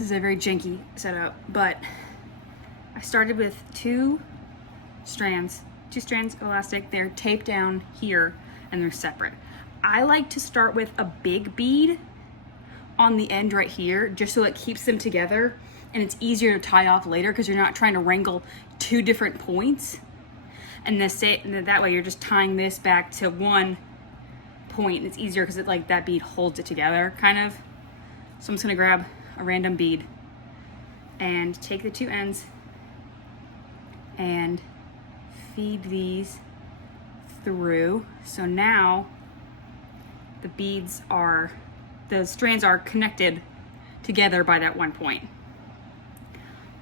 This is a very janky setup, but I started with two strands of elastic. They're taped down here and they're separate. I like to start with a big bead on the end right here, just so it keeps them together and it's easier to tie off later because you're not trying to wrangle two different points. And that way you're just tying this back to one point and it's easier because that bead holds it together, kind of. So I'm just gonna grab a random bead and take the two ends and feed these through. So now the strands are connected together by that one point.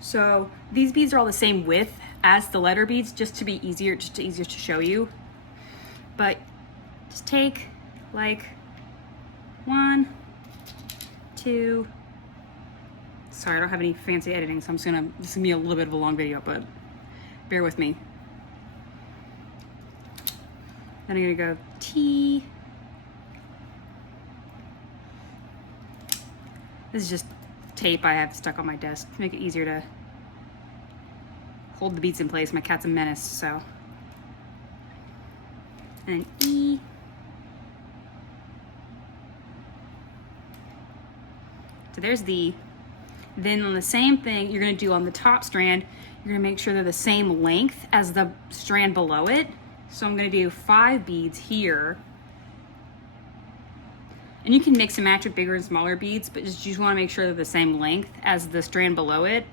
So these beads are all the same width as the letter beads, just to be easier, to show you. But just take like 1, 2. Sorry, I don't have any fancy editing, so this is gonna be a little bit of a long video, but bear with me. Then I'm gonna go T. This is just tape I have stuck on my desk to make it easier to hold the beads in place. My cat's a menace, so. And then E. So there's the. Then on the same thing you're gonna do on the top strand, you're gonna make sure they're the same length as the strand below it. So I'm gonna do 5 beads here. And you can mix and match with bigger and smaller beads, but you just wanna make sure they're the same length as the strand below it.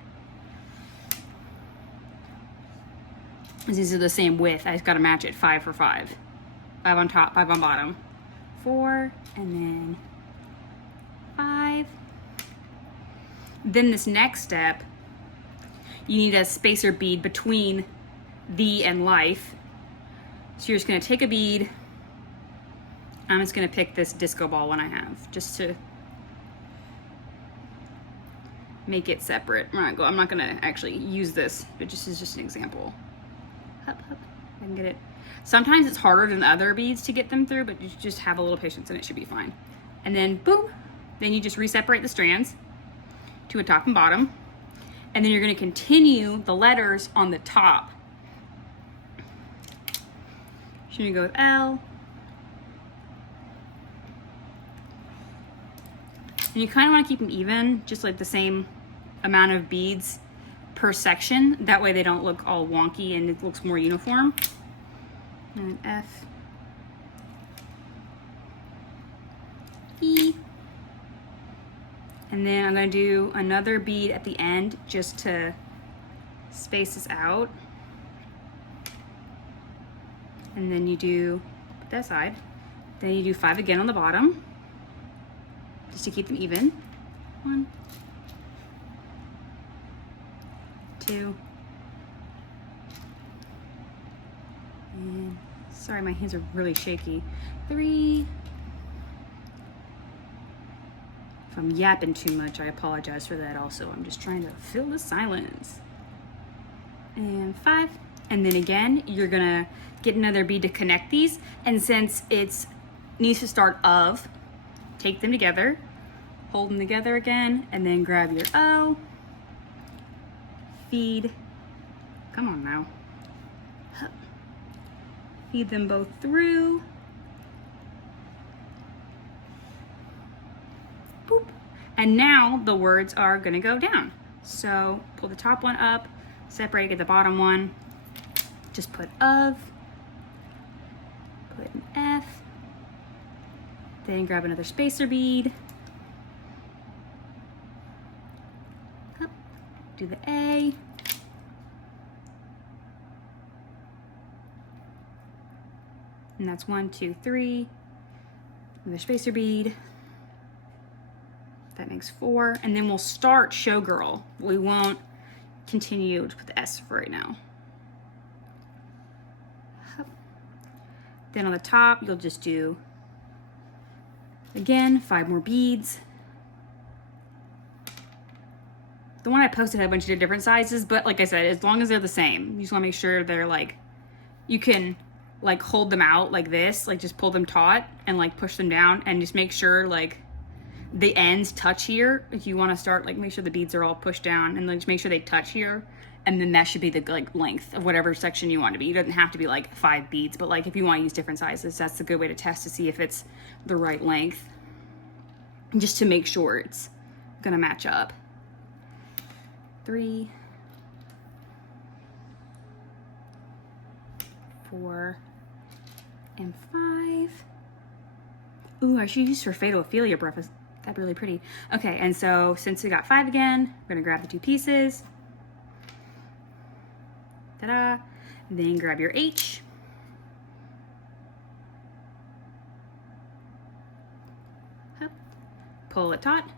These are the same width, I just gotta match it 5 for 5. 5 on top, 5 on bottom. 4, and then 5. Then this next step, you need a spacer bead between the and life. So you're just gonna take a bead. I'm just gonna pick this disco ball one I have, just to make it separate. I'm not gonna actually use this, but this is just an example. Hup, hup, I can get it. Sometimes it's harder than the other beads to get them through, but you just have a little patience and it should be fine. And then boom, then you just re-separate the strands to a top and bottom. And then you're gonna continue the letters on the top. So you're gonna go with L. And you kind of want to keep them even, just like the same amount of beads per section. That way they don't look all wonky and it looks more uniform. And then F. E. And then I'm going to do another bead at the end just to space this out. And then you do put that side. Then you do 5 again on the bottom, just to keep them even. 1, 2, and sorry, my hands are really shaky. 3. If I'm yapping too much, I apologize for that also. I'm just trying to fill the silence. And 5. And then again, you're gonna get another bead to connect these. And since it needs to start of, take them together, hold them together again, and then grab your O, feed, come on now, feed them both through, boop. And now the words are gonna go down. So pull the top one up, separate, get the bottom one, just put of, put an F, then grab another spacer bead, up, do the A, and that's 1, 2, 3, another spacer bead, that makes 4, and then we'll start Showgirl. We won't continue to put the S for right now. Then on the top, you'll just do, again, 5 more beads. The one I posted had a bunch of different sizes, but like I said, as long as they're the same, you just wanna make sure they're like, you can like hold them out like this, like just pull them taut and like push them down and just make sure like the ends touch here. If you want to start, like, make sure the beads are all pushed down and like make sure they touch here. And then that should be the like length of whatever section you want to be. It doesn't have to be like 5 beads, but like if you want to use different sizes, that's a good way to test to see if it's the right length. Just to make sure it's gonna match up. 3, 4, and 5. Ooh, I should use for Fatal Ophelia breakfast. That'd be really pretty. Okay, and so since we got 5 again, we're gonna grab the 2 pieces. Ta-da! Then grab your H. Hup. Pull it taut.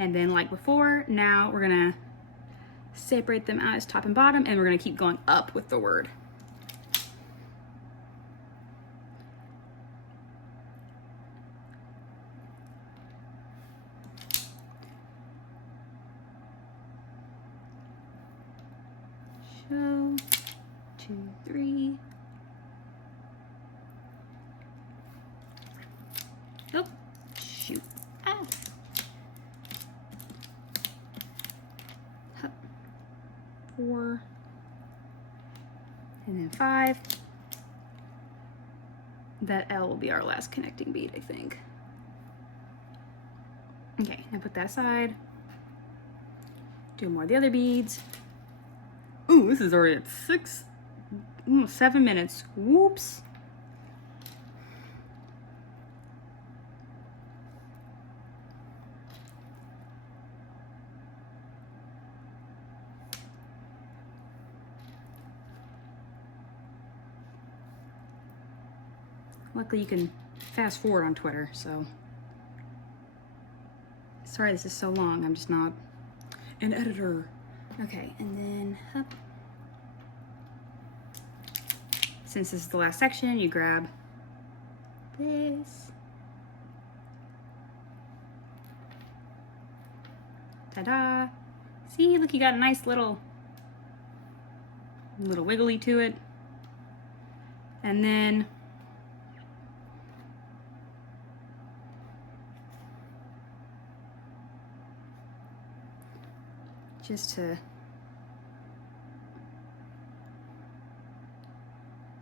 And then like before, now we're gonna separate them out as top and bottom, and we're gonna keep going up with the word. Show, 2, 3. Oh, shoot. Ah. 4, and then 5. That L will be our last connecting bead, I think. Okay, now put that aside. Do more of the other beads. Ooh, this is already at 7 minutes. Whoops. Luckily you can fast forward on Twitter, so. Sorry this is so long, I'm just not an editor. Okay, and then up. Since this is the last section, you grab this. Ta-da! See, look, you got a nice little wiggly to it. And then just to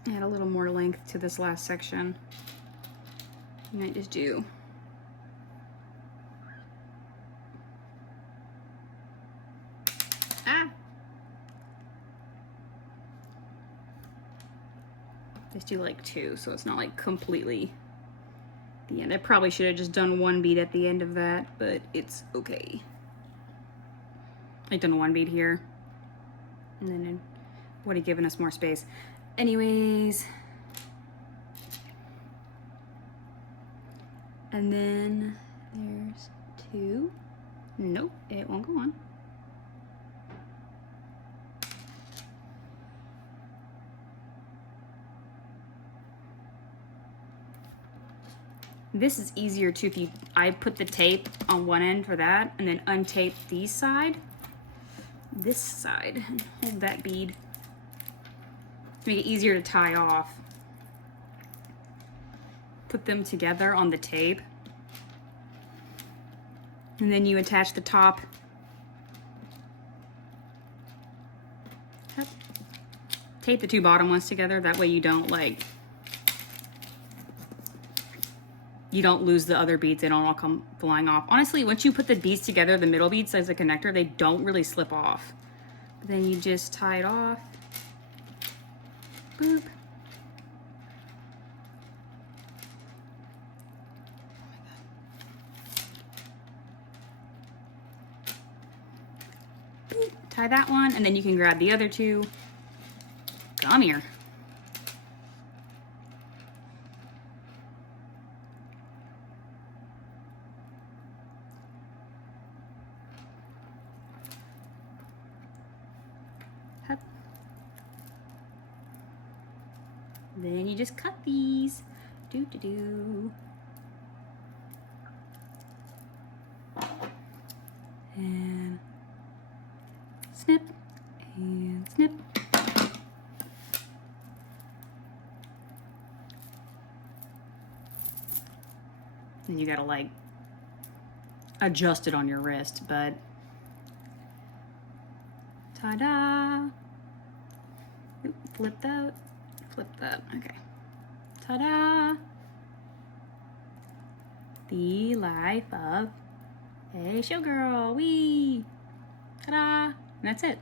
add a little more length to this last section, you might just do just do like 2, so it's not like completely the end. I probably should have just done 1 bead at the end of that, but it's okay. I've done 1 bead here, and then it would have given us more space. Anyways, and then there's 2. Nope, it won't go on. This is easier too if I put the tape on one end for that, and then untape this side, and hold that bead to make it easier to tie off. Put them together on the tape, and then you attach the top. Tape the 2 bottom ones together, that way you don't lose the other beads. They don't all come flying off. Honestly, once you put the beads together, the middle beads as a connector, they don't really slip off. But then you just tie it off. Boop. Boop. Tie that one, and then you can grab the other 2. Come here. Then you just cut these. Do. And snip and snip. And you gotta adjust it on your wrist, but ta-da! Oop, flip that, okay. Ta-da! The life of a showgirl, wee! Ta-da! And that's it.